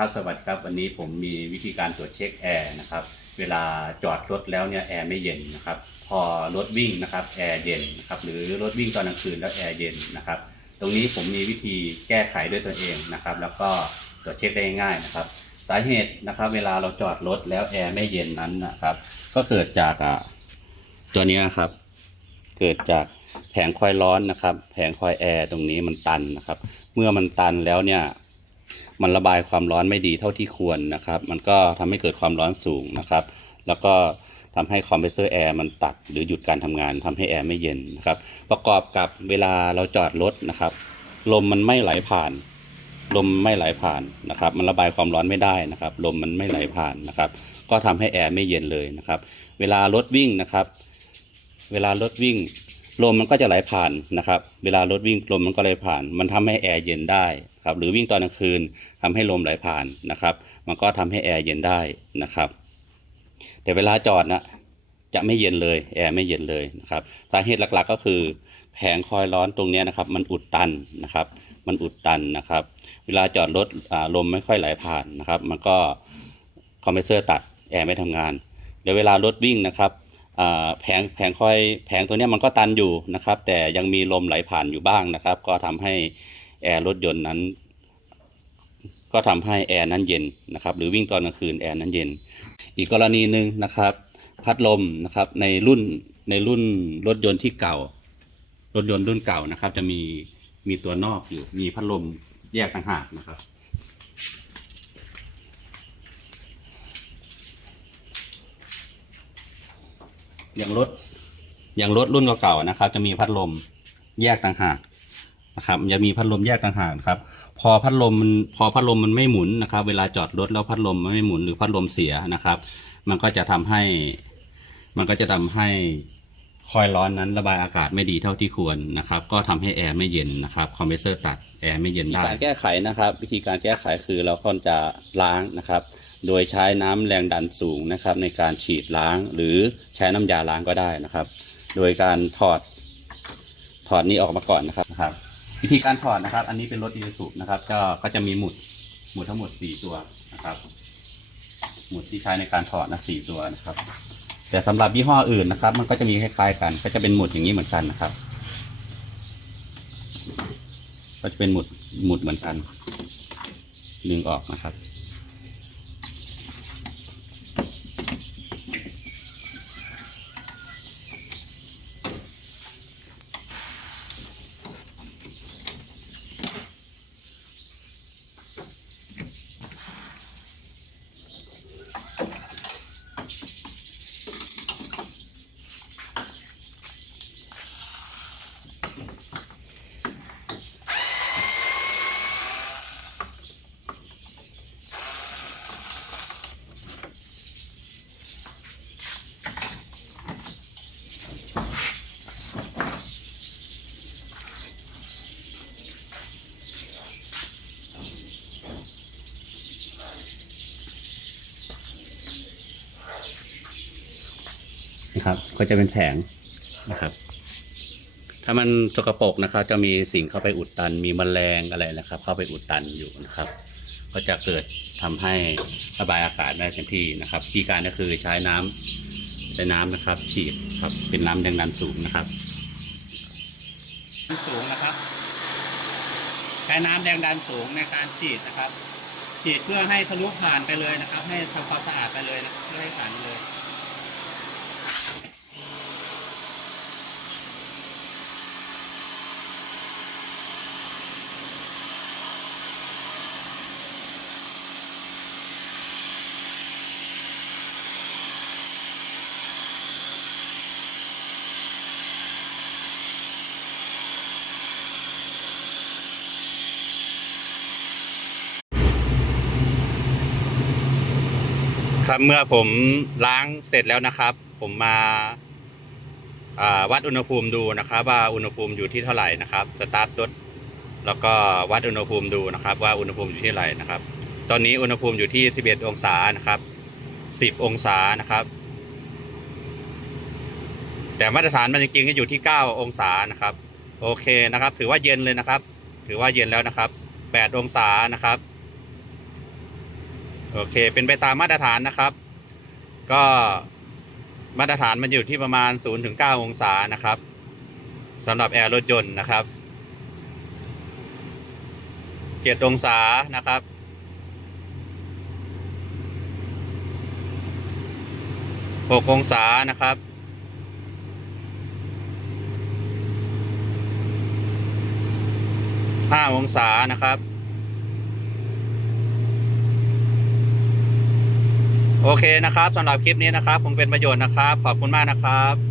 ครับสวัสดีครับวันนี้ผมมีวิธีการตรวจเช็คแอร์นะครับเวลาจอดรถแล้วเนี่ยแอร์ไม่เย็นนะครับพอรถวิ่งนะครับแอร์เย็นนะครับหรือรถวิ่งตอนกลางคืนแล้วแอร์เย็นนะครับตรงนี้ผมมีวิธีแก้ไขด้วยตัวเองนะครับแล้วก็ตรวจเช็คได้ง่ายนะครับ สาเหตุนะครับเวลาเราจอดรถแล้วแอร์ไม่เย็นนั้นนะครับก็เกิดจากอะตัวนี้ครับเกิดจากแผงคอยล์ร้อนนะครับแผงคอยแอร์ตรงนี้มันตันนะครับเมื่อมันตันแล้วเนี่ย มันระบายความร้อนไม่ดีเท่าที่ควรนะครับ มันก็ทำให้เกิดความร้อนสูงนะครับ แล้วก็ทำให้คอมเพรสเซอร์แอร์มันตัดหรือหยุดการทำงานทำให้แอร์ไม่เย็นนะครับ ประกอบกับเวลาเราจอดรถนะครับ ลมมันไม่ไหลผ่าน ลมไม่ไหลผ่านนะครับ มันระบายความร้อนไม่ได้นะครับ ลมมันไม่ไหลผ่านนะครับ ก็ทำให้แอร์ไม่เย็นเลยนะครับ เวลารถวิ่งนะครับ เวลารถวิ่ง ลมมันก็จะไหลผ่านนะครับ เวลารถวิ่งลมมันก็ไหลผ่าน มันทำให้แอร์เย็นได้ครับหรือวิ่งตอนกลางคืนทำให้ลมไหลผ่านนะครับ มันก็ทำให้แอร์เย็นได้นะครับ แต่เวลาจอดนะจะไม่เย็นเลยแอร์ไม่เย็นเลยนะครับสาเหตุหลักๆก็คือแผงคอยล์ร้อนตรงนี้นะครับมันอุดตันนะครับ มันอุดตันนะครับ เวลาจอดรถอ่าลมไม่ค่อยไหลผ่านนะครับ มันก็คอมเพรสเซอร์ตัดแอร์ไม่ทำงานเดี๋ยวเวลารถวิ่งนะครับ แผงแผงคอยแผงตัวนี้มันก็ตันอยู่นะครับ แต่ยังมีลมไหลผ่านอยู่บ้างนะครับ ก็ทำให้แอร์รถยนต์นั้น ก็ทำให้แอร์นั้นเย็นนะครับ หรือวิ่งตอนกลางคืนแอร์นั้นเย็น อีกกรณีหนึ่งนะครับ พัดลมนะครับในรุ่นในรุ่นรถยนต์ที่เก่า รถยนต์รุ่นเก่านะครับ จะมีมีตัวนอกอยู่มีพัดลมแยกต่างหากนะครับ อย่างรถอย่างรถรุ่นเก่าๆนะครับ จะมีพัดลมแยกต่างหากนะครับจะมีพัดลมแยกต่างหากครับ พอพัดลมมันพอพัดลมมันไม่หมุนนะครับ เวลาจอดรถแล้วพัดลมมันไม่หมุนหรือพัดลมเสียนะครับ มันก็จะทำให้ มันก็จะทำให้คอยล์ร้อนนั้นระบายอากาศไม่ดีเท่าที่ควรนะครับ ก็ทำให้แอร์ไม่เย็นนะครับคอมเพรสเซอร์ตัดแอร์ไม่เย็นได้การแก้ไขนะครับ วิธีการแก้ไขคือเราก็จะล้างนะครับ โดยใช้น้ำแรงดันสูงนะครับในการฉีดล้างหรือใช้น้ำยาล้างก็ได้นะครับ โดยการถอดถอดนี้ออกมาก่อนนะครับนะครับ วิธีการถอดนะครับ อันนี้เป็นรถอีซูนะครับก็ก็จะมีหมุดหมุดทั้งหมดสี่ตัวนะครับ หมุดที่ใช้ในการถอดนะสี่ตัวนะครับ แต่สำหรับยี่ห้ออื่นนะครับ มันก็จะมีคล้ายๆกัน ก็จะเป็นหมุดอย่างนี้เหมือนกันนะครับ ก็จะเป็นหมุดหมุดเหมือนกันดึงออกนะครับ นะครับ ก็จะเป็นแผงนะครับ ถ้ามันสกปรกนะครับ จะมีสิ่งเข้าไปอุดตัน มีแมลงอะไรนะครับ เข้าไปอุดตันอยู่นะครับ ก็จะเกิดทำให้ระบายอากาศได้เต็มที่นะครับวิธีการก็คือใช้น้ำใช้น้ำนะครับ ฉีดครับเป็นน้ำแรงดันสูงนะครับสูงนะครับ ใช้น้ำแรงดันสูงในการฉีดนะครับฉีดเพื่อให้ทะลุผ่านไปเลยนะครับ ให้ทำความสะอาดไปเลยนะเพื่อให้ผ่านเลย ครับเมื่อผมล้างเสร็จแล้วนะครับ ผมมาาวัดอุณหภูมิดูนะครับ ว่าอุณหภูมิอยู่ที่เท่าไหร่นะครับสตาร์ทรถแล้วก็วัดอุณหภูมิดูนะครับ ว่าอุณหภูมิอยู่ที่เท่าไหร่นะครับ ตอนนี้อุณหภูมิอยู่ที่ 11 องศานะครับ 10 องศานะครับ แต่มาตรฐานมันจริงๆก็อยู่ที่ 9 องศานะครับ โอเคนะครับ ถือว่าเย็นเลยนะครับ ถือว่าเย็นแล้วนะครับ 8 องศานะครับ โอเค เป็นไปตามมาตรฐานนะครับ ก็มาตรฐานมันอยู่ที่ประมาณ 0-9 องศานะครับสำหรับแอร์รถยนต์นะครับเกียรติองศานะครับ6องศานะครับ5องศานะครับ โอเคนะครับสำหรับคลิปนี้นะครับคงเป็นประโยชน์นะครับ ขอบคุณมากนะครับ